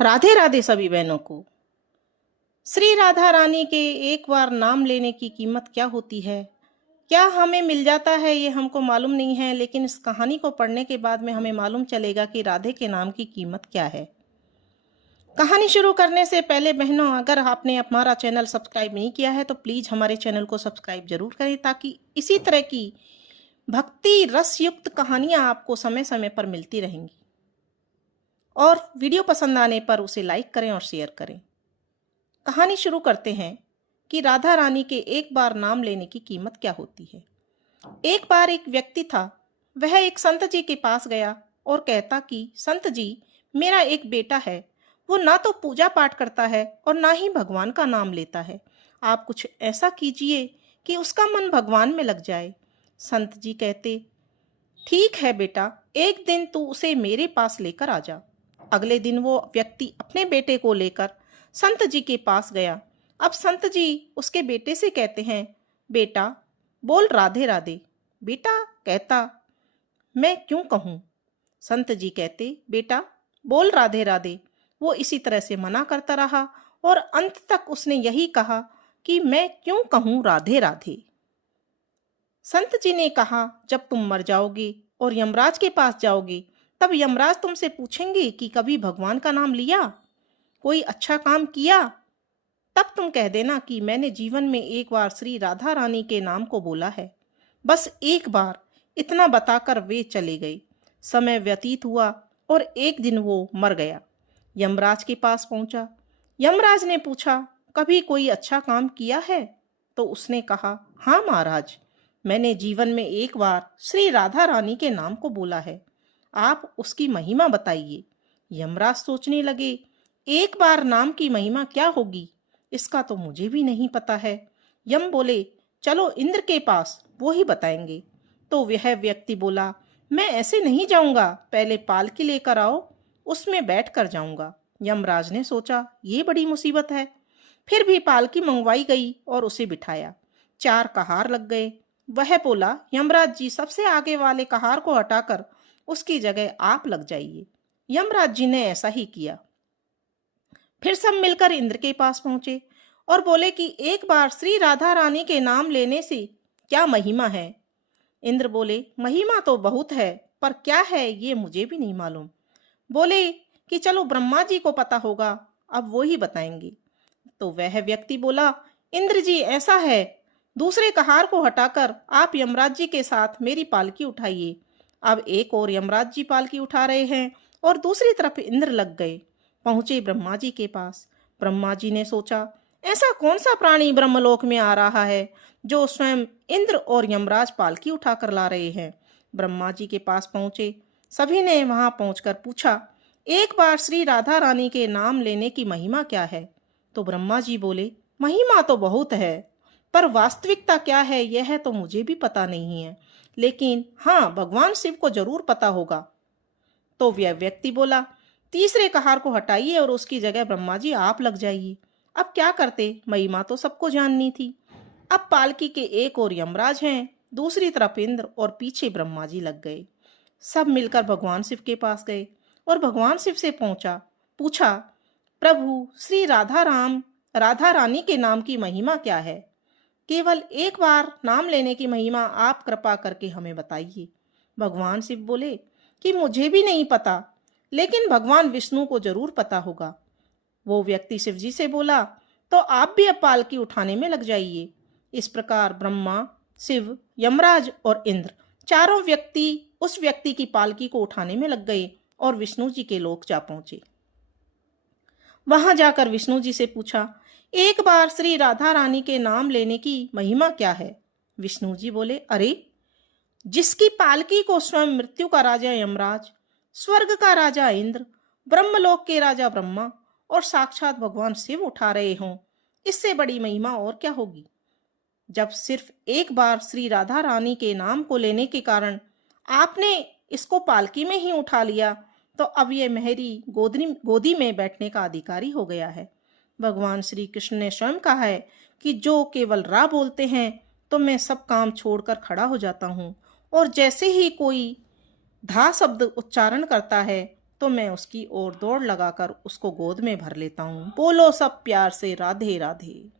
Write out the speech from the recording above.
राधे राधे सभी बहनों को। श्री राधा रानी के एक बार नाम लेने की कीमत क्या होती है, क्या हमें मिल जाता है, ये हमको मालूम नहीं है, लेकिन इस कहानी को पढ़ने के बाद में हमें मालूम चलेगा कि राधे के नाम की कीमत क्या है। कहानी शुरू करने से पहले बहनों, अगर आपने हमारा चैनल सब्सक्राइब नहीं किया है तो प्लीज़ हमारे चैनल को सब्सक्राइब जरूर करें, ताकि इसी तरह की भक्ति रस युक्त कहानियाँ आपको समय समय पर मिलती रहेंगी। और वीडियो पसंद आने पर उसे लाइक करें और शेयर करें। कहानी शुरू करते हैं कि राधा रानी के एक बार नाम लेने की कीमत क्या होती है। एक बार एक व्यक्ति था। वह एक संत जी के पास गया और कहता कि संत जी, मेरा एक बेटा है। वो ना तो पूजा पाठ करता है और ना ही भगवान का नाम लेता है। आप कुछ ऐसा कीजिए कि उसका मन भगवान में लग जाए। संत जी कहते, ठीक है बेटा, एक दिन तू उसे मेरे पास लेकर आ जा। अगले दिन वो व्यक्ति अपने बेटे को लेकर संत जी के पास गया। अब संत जी उसके बेटे से कहते हैं, बेटा बोल राधे राधे। बेटा कहता, मैं क्यों कहूँ। संत जी कहते, बेटा बोल राधे राधे। वो इसी तरह से मना करता रहा और अंत तक उसने यही कहा कि मैं क्यों कहूँ राधे राधे। संत जी ने कहा, जब तुम मर जाओगे और यमराज के पास जाओगे, तब यमराज तुमसे पूछेंगे कि कभी भगवान का नाम लिया, कोई अच्छा काम किया, तब तुम कह देना कि मैंने जीवन में एक बार श्री राधा रानी के नाम को बोला है, बस एक बार। इतना बताकर वे चले गए। समय व्यतीत हुआ और एक दिन वो मर गया। यमराज के पास पहुंचा। यमराज ने पूछा, कभी कोई अच्छा काम किया है? तो उसने कहा, हाँ महाराज, मैंने जीवन में एक बार श्री राधा रानी के नाम को बोला है। आप उसकी महिमा बताइए। यमराज सोचने लगे, एक बार नाम की महिमा क्या होगी, इसका तो मुझे भी नहीं पता है। यम बोले, चलो इंद्र के पास, वो ही बताएंगे। तो वह व्यक्ति बोला, मैं ऐसे नहीं जाऊंगा, पहले पालकी लेकर आओ, उसमें बैठ कर जाऊंगा। यमराज ने सोचा, ये बड़ी मुसीबत है। फिर भी पालकी मंगवाई गई और उसे बिठाया। 4 कहार लग गए। वह बोला, यमराज जी, सबसे आगे वाले कहार को हटाकर उसकी जगह आप लग जाइए। यमराज जी ने ऐसा ही किया। फिर सब मिलकर इंद्र के पास पहुंचे और बोले कि एक बार श्री राधा रानी के नाम लेने से क्या महिमा है। इंद्र बोले, महिमा तो बहुत है, पर क्या है ये मुझे भी नहीं मालूम। बोले कि चलो ब्रह्मा जी को पता होगा, अब वो ही बताएंगे। तो वह व्यक्ति बोला, इंद्र जी ऐसा है, दूसरे कहार को हटाकर आप यमराज जी के साथ मेरी पालकी उठाइए। अब एक और यमराज जी पालकी उठा रहे हैं और दूसरी तरफ इंद्र लग गए। पहुंचे ब्रह्मा जी के पास। ब्रह्मा जी ने सोचा, ऐसा कौन सा प्राणी ब्रह्मलोक में आ रहा है जो स्वयं इंद्र और यमराज पालकी उठाकर ला रहे हैं। ब्रह्मा जी के पास पहुंचे। सभी ने वहां पहुंचकर पूछा, एक बार श्री राधा रानी के नाम लेने की महिमा क्या है। तो ब्रह्मा जी बोले, महिमा तो बहुत है, पर वास्तविकता क्या है यह तो मुझे भी पता नहीं है, लेकिन हाँ, भगवान शिव को जरूर पता होगा। तो वह व्यक्ति बोला, तीसरे कहार को हटाइए और उसकी जगह ब्रह्मा जी आप लग जाइए। अब क्या करते, महिमा तो सबको जाननी थी। अब पालकी के एक और यमराज हैं, दूसरी तरफ इंद्र और पीछे ब्रह्मा जी लग गए। सब मिलकर भगवान शिव के पास गए और भगवान शिव से पूछा, प्रभु श्री राधा रानी के नाम की महिमा क्या है? केवल एक बार नाम लेने की महिमा आप कृपा करके हमें बताइए। भगवान शिव बोले कि मुझे भी नहीं पता, लेकिन भगवान विष्णु को जरूर पता होगा। वो व्यक्ति शिव जी से बोला, तो आप भी अब पालकी उठाने में लग जाइए। इस प्रकार ब्रह्मा, शिव, यमराज और इंद्र चारों व्यक्ति उस व्यक्ति की पालकी को उठाने में लग गए और विष्णु जी के लोक जा पहुंचे। वहां जाकर विष्णु जी से पूछा, एक बार श्री राधा रानी के नाम लेने की महिमा क्या है? विष्णु जी बोले, अरे, जिसकी पालकी को स्वयं मृत्यु का राजा यमराज, स्वर्ग का राजा इंद्र, ब्रह्मलोक के राजा ब्रह्मा और साक्षात भगवान शिव उठा रहे हों, इससे बड़ी महिमा और क्या होगी। जब सिर्फ एक बार श्री राधा रानी के नाम को लेने के कारण आपने इसको पालकी में ही उठा लिया, तो अब ये मेरी गोदी में बैठने का अधिकारी हो गया है। भगवान श्री कृष्ण ने स्वयं कहा है कि जो केवल रा बोलते हैं तो मैं सब काम छोड़कर खड़ा हो जाता हूँ, और जैसे ही कोई धा शब्द उच्चारण करता है तो मैं उसकी ओर दौड़ लगाकर उसको गोद में भर लेता हूँ। बोलो सब प्यार से राधे राधे।